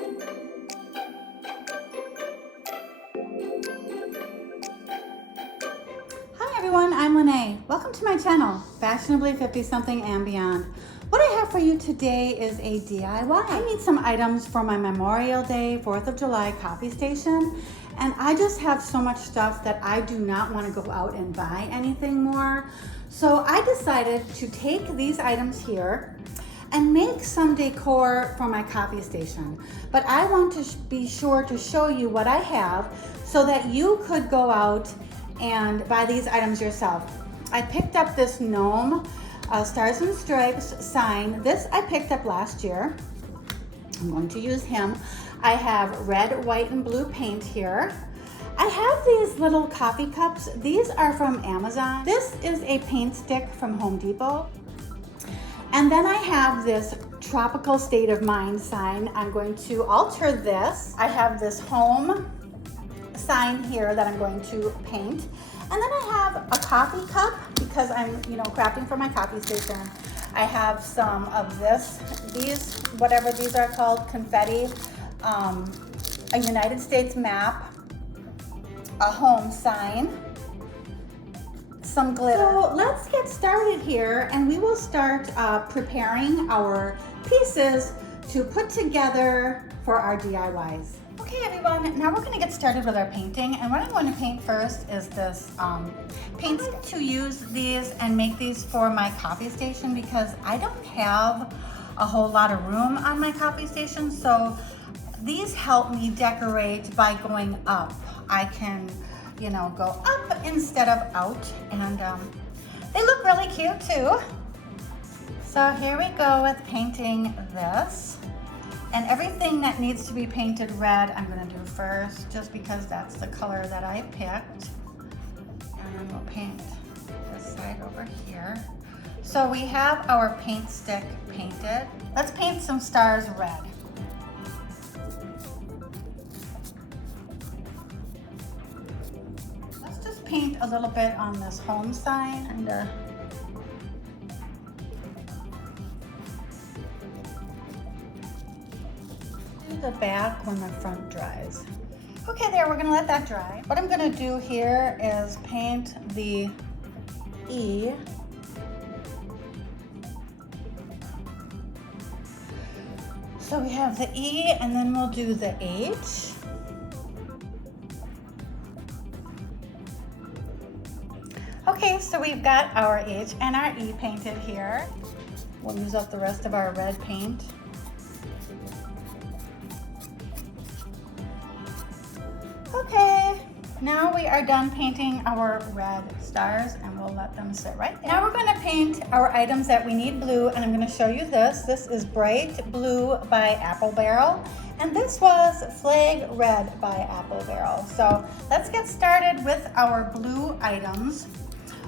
Hi everyone, I'm Lene. Welcome to my channel, Fashionably 50-something and beyond. What I have for you today is a DIY. I need some items for my Memorial Day, 4th of July coffee station, and I just have so much stuff that I do not want to go out and buy anything more. So I decided to take these items here and make some decor for my coffee station. But I want to be sure to show you what I have so that you could go out and buy these items yourself. I picked up this gnome Stars and Stripes sign. This I picked up last year. I'm going to use him. I have red, white, and blue paint here. I have these little coffee cups. These are from Amazon. This is a paint stick from Home Depot. And then I have this tropical state of mind sign. I'm going to alter this. I have this home sign here that I'm going to paint. And then I have a coffee cup because I'm, crafting for my coffee station. I have some of these, whatever these are called, confetti, a United States map, a home sign, some glitter. So let's get started here and we will start preparing our pieces to put together for our DIYs. Okay everyone, now we're going to get started with our painting, and what I'm going to paint first is this paint. I'm going to use these and make these for my coffee station because I don't have a whole lot of room on my coffee station, so these help me decorate by going up. I can go up instead of out, and they look really cute too. So here we go with painting this, and everything that needs to be painted red I'm going to do first just because that's the color that I picked, and then we'll paint this side over here. So we have our paint stick painted. Let's paint some stars red. Paint a little bit on this home sign and do the back when the front dries. Okay, there, we're gonna let that dry. What I'm gonna do here is paint the E. So we have the E and then we'll do the H. Okay, so we've got our H and our E painted here. We'll use up the rest of our red paint. Okay, now we are done painting our red stars and we'll let them sit right there. Now we're going to paint our items that we need blue, and I'm going to show you this. This is Bright Blue by Apple Barrel, and this was Flag Red by Apple Barrel. So let's get started with our blue items.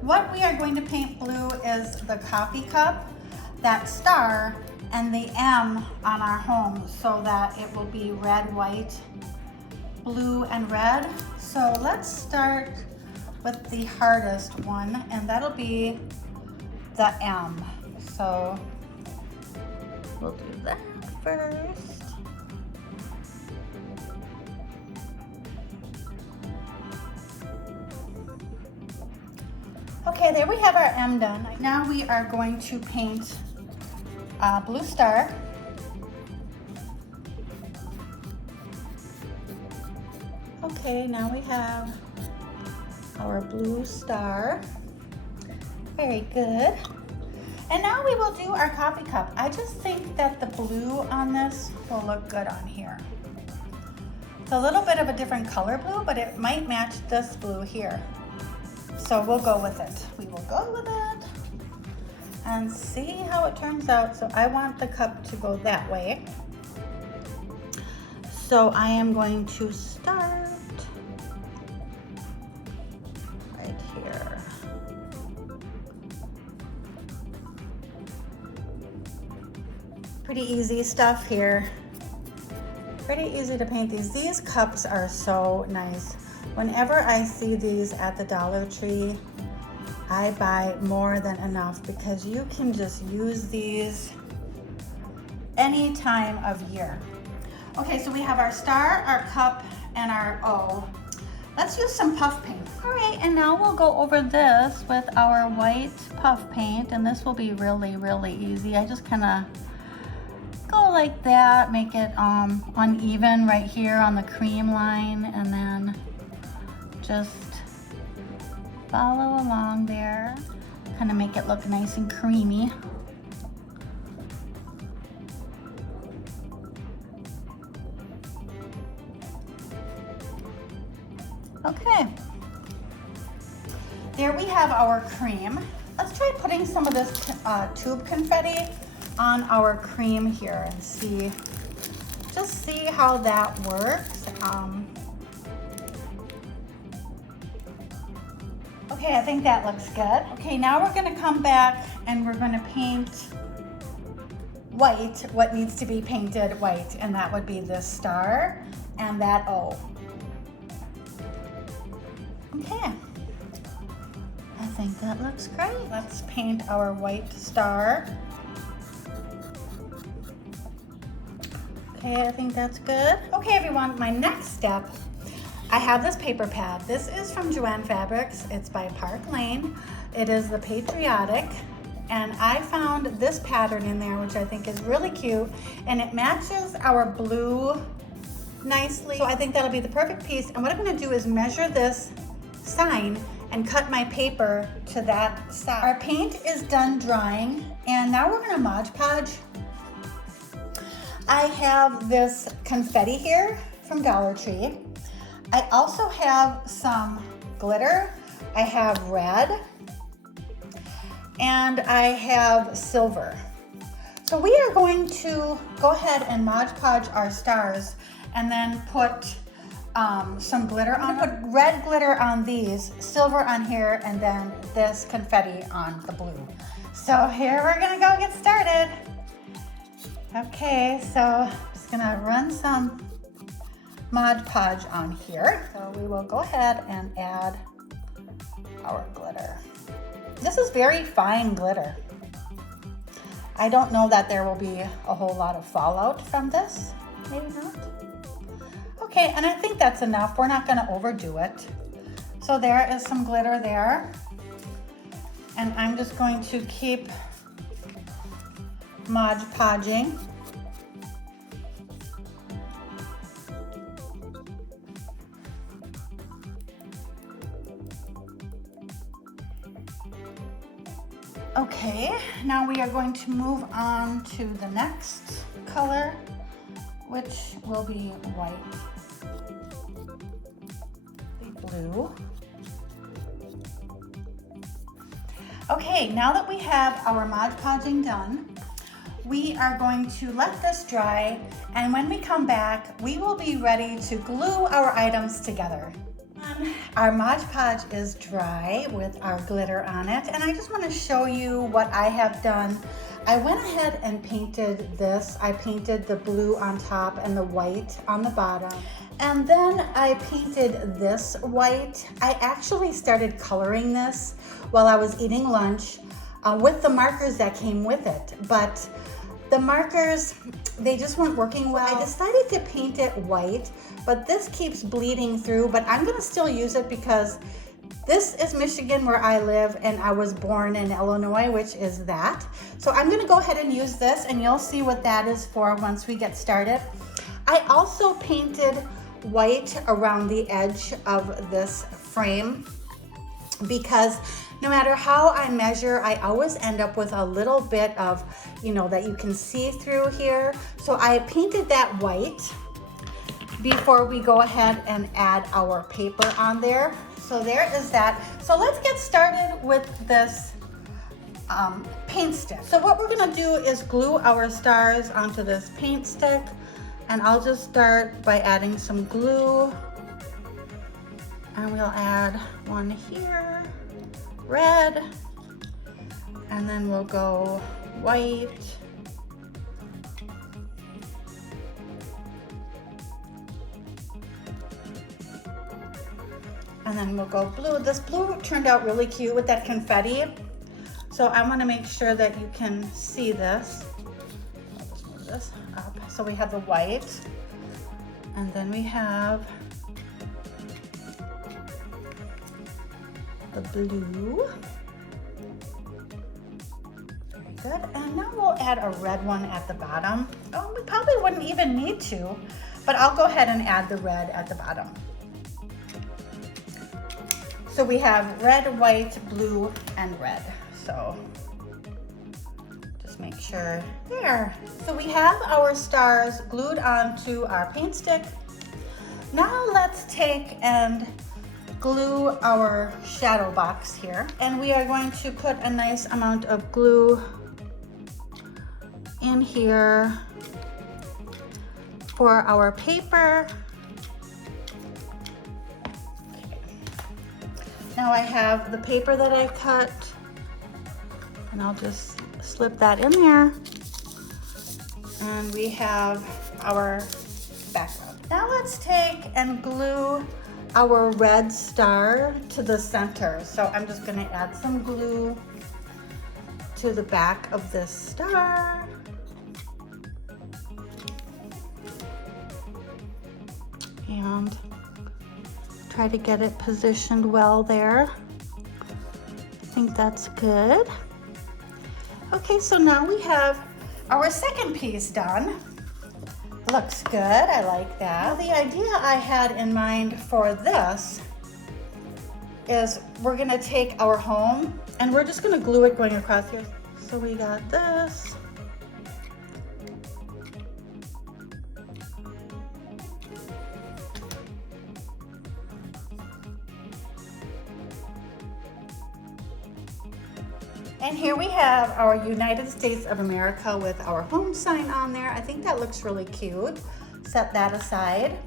What we are going to paint blue is the coffee cup, that star, and the M on our home so that it will be red, white, blue, and red. So let's start with the hardest one, and that'll be the M. So we'll do that first. Okay, there we have our M done. Now we are going to paint a blue star. Okay, now we have our blue star. Very good. And now we will do our coffee cup. I just think that the blue on this will look good on here. It's a little bit of a different color blue, but it might match this blue here. So we'll go with it. We will go with it and see how it turns out. So I want the cup to go that way. So I am going to start right here. Pretty easy stuff here. Pretty easy to paint these. These cups are so nice. Whenever I see these at the Dollar Tree, I buy more than enough because you can just use these any time of year. Okay, so we have our star, our cup, and our O. Let's use some puff paint. All right, and now we'll go over this with our white puff paint, and this will be really, really easy. I just kind of go like that, make it uneven right here on the cream line, and then just follow along there. Kind of make it look nice and creamy. Okay, there we have our cream. Let's try putting some of this tube confetti on our cream here and see, just see how that works. Okay, I think that looks good. Okay, now we're gonna come back and we're gonna paint white, what needs to be painted white, and that would be this star and that O. Okay, I think that looks great. Let's paint our white star. Okay, I think that's good. Okay, everyone, my next step, I have this paper pad. This is from Joann Fabrics. It's by Park Lane. It is the Patriotic, and I found this pattern in there, which I think is really cute, and it matches our blue nicely. So I think that'll be the perfect piece. And what I'm gonna do is measure this sign and cut my paper to that size. Our paint is done drying, and now we're gonna Mod Podge. I have this confetti here from Dollar Tree. I also have some glitter. I have red, and I have silver. So we are going to go ahead and Mod Podge our stars and then put some glitter on. Put red glitter on these, silver on here, and then this confetti on the blue. So here we're gonna go get started. Okay, so I'm just gonna run some Mod Podge on here. So we will go ahead and add our glitter. This is very fine glitter. I don't know that there will be a whole lot of fallout from this, maybe not. Okay, and I think that's enough. We're not gonna overdo it. So there is some glitter there. And I'm just going to keep Mod Podging. Okay, now we are going to move on to the next color, which will be white. Blue. Okay, now that we have our Mod Podging done, we are going to let this dry, and when we come back, we will be ready to glue our items together. Our Mod Podge is dry with our glitter on it, and I just want to show you what I have done. I went ahead and painted this. I painted the blue on top and the white on the bottom. And then I painted this white. I actually started coloring this while I was eating lunch with the markers that came with it. But the markers, they just weren't working well. I decided to paint it white, but this keeps bleeding through, but I'm gonna still use it because this is Michigan where I live, and I was born in Illinois, which is that. So I'm gonna go ahead and use this, and you'll see what that is for once we get started. I also painted white around the edge of this frame because no matter how I measure, I always end up with a little bit of, that you can see through here. So I painted that white before we go ahead and add our paper on there. So there is that. So let's get started with this paint stick. So what we're gonna do is glue our stars onto this paint stick, and I'll just start by adding some glue, and we'll add one here, red, and then we'll go white, and then we'll go blue. This blue turned out really cute with that confetti, so I want to make sure that you can see this. I'll just move this up. So we have the white, And then we have the blue. Very good. And now we'll add a red one at the bottom. Oh, we probably wouldn't even need to, but I'll go ahead and add the red at the bottom. So we have red, white, blue, and red. So just make sure there. So we have our stars glued onto our paint stick. Now let's take and glue our shadow box here. And we are going to put a nice amount of glue in here for our paper. Now I have the paper that I cut, and I'll just slip that in there. And we have our background. Now let's take and glue our red star to the center. So I'm just gonna add some glue to the back of this star. And try to get it positioned well there. I think that's good. Okay, so now we have our second piece done. Looks good, I like that. Now, the idea I had in mind for this is we're gonna take our home and we're just gonna glue it going across here. So we got this. And here we have our United States of America with our home sign on there. I think that looks really cute. Set that aside.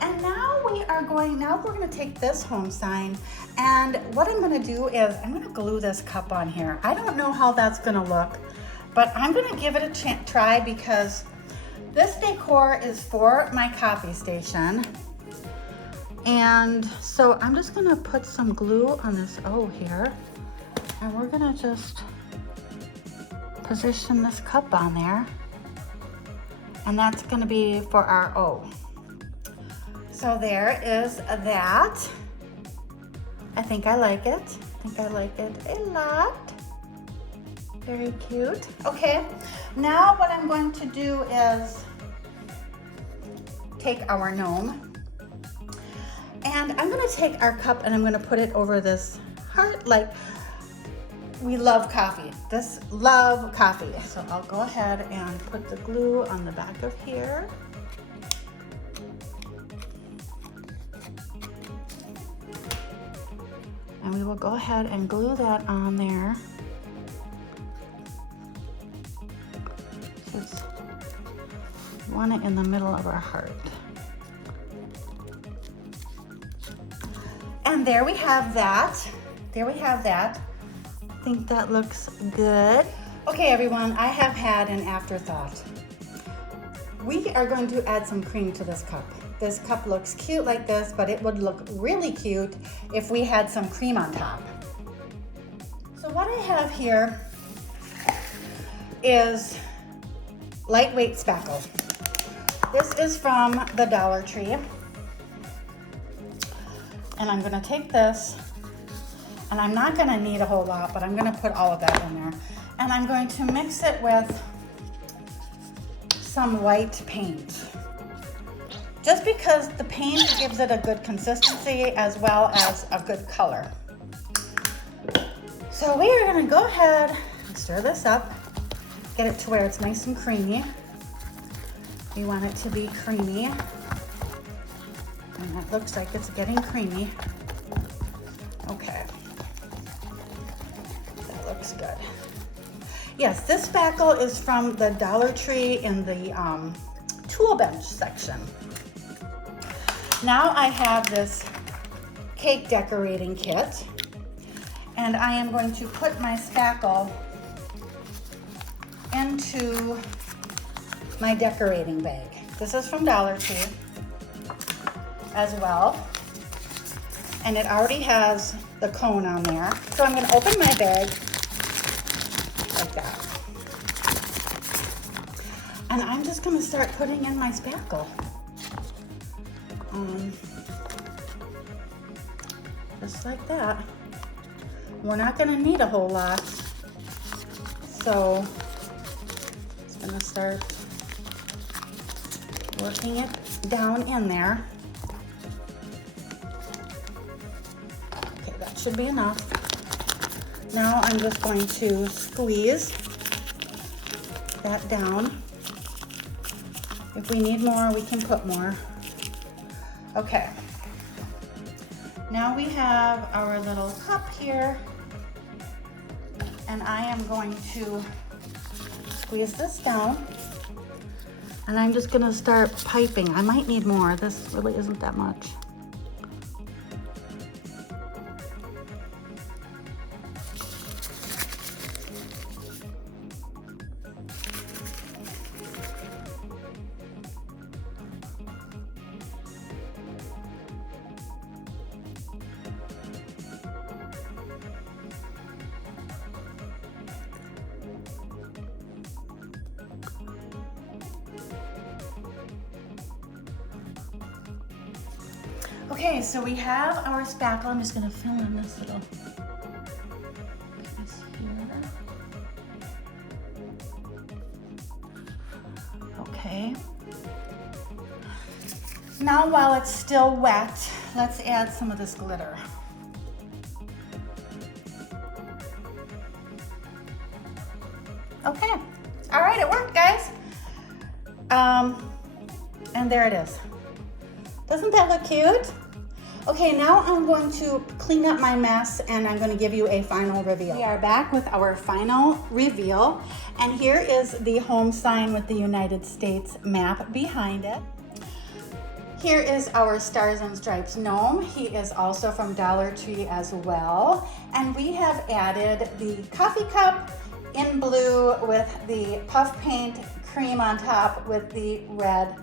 And now we're gonna take this home sign, and what I'm gonna do is I'm gonna glue this cup on here. I don't know how that's gonna look, but I'm gonna give it a try because this decor is for my coffee station. And so I'm just gonna put some glue on this O here. And we're gonna just position this cup on there. And that's gonna be for our O. So there is that. I think I like it. I think I like it a lot. Very cute. Okay, now what I'm going to do is take our gnome. And I'm gonna take our cup and I'm gonna put it over this heart, like, we love coffee. Love coffee. So I'll go ahead and put the glue on the back of here. And we will go ahead and glue that on there. Just want it in the middle of our heart. And there we have that. There we have that. I think that looks good. Okay, everyone, I have had an afterthought. We are going to add some cream to this cup. This cup looks cute like this, but it would look really cute if we had some cream on top. So what I have here is lightweight spackle. This is from the Dollar Tree. And I'm gonna take this, and I'm not gonna need a whole lot, but I'm gonna put all of that in there. And I'm going to mix it with some white paint. Just because the paint gives it a good consistency as well as a good color. So we are gonna go ahead and stir this up, get it to where it's nice and creamy. We want it to be creamy. And it looks like it's getting creamy. Okay. That looks good. Yes, this spackle is from the Dollar Tree in the tool bench section. Now I have this cake decorating kit, and I am going to put my spackle into my decorating bag. This is from Dollar Tree as well, and it already has the cone on there. So I'm going to open my bag like that, and I'm just going to start putting in my spackle. Just like that. We're not gonna need a whole lot. So just gonna start working it down in there. Okay, that should be enough. Now I'm just going to squeeze that down. If we need more, we can put more. Okay. Now we have our little cup here, and I am going to squeeze this down, and I'm just gonna start piping. I might need more. This really isn't that much. Okay, so we have our spackle. I'm just gonna fill in this little piece here. Okay. Now while it's still wet, let's add some of this glitter. Okay, all right, it worked, guys. And there it is. Doesn't that look cute? Okay, now I'm going to clean up my mess and I'm going to give you a final reveal. We are back with our final reveal, and here is the home sign with the United States map behind it. Here is our Stars and Stripes gnome. He is also from Dollar Tree as well. And we have added the coffee cup in blue with the puff paint cream on top with the red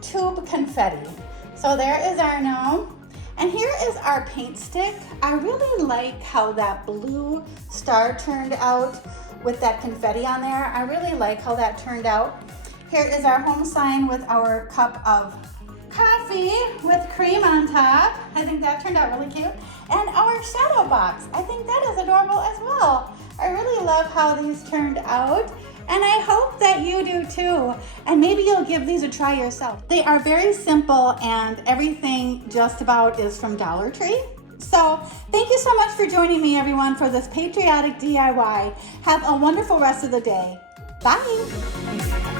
tube confetti. So there is our gnome. And here is our paint stick. I really like how that blue star turned out with that confetti on there. I really like how that turned out. Here is our home sign with our cup of coffee with cream on top. I think that turned out really cute. And our shadow box. I think that is adorable as well. I really love how these turned out. And I hope that you do too. And maybe you'll give these a try yourself. They are very simple and everything just about is from Dollar Tree. So thank you so much for joining me, everyone, for this patriotic DIY. Have a wonderful rest of the day. Bye.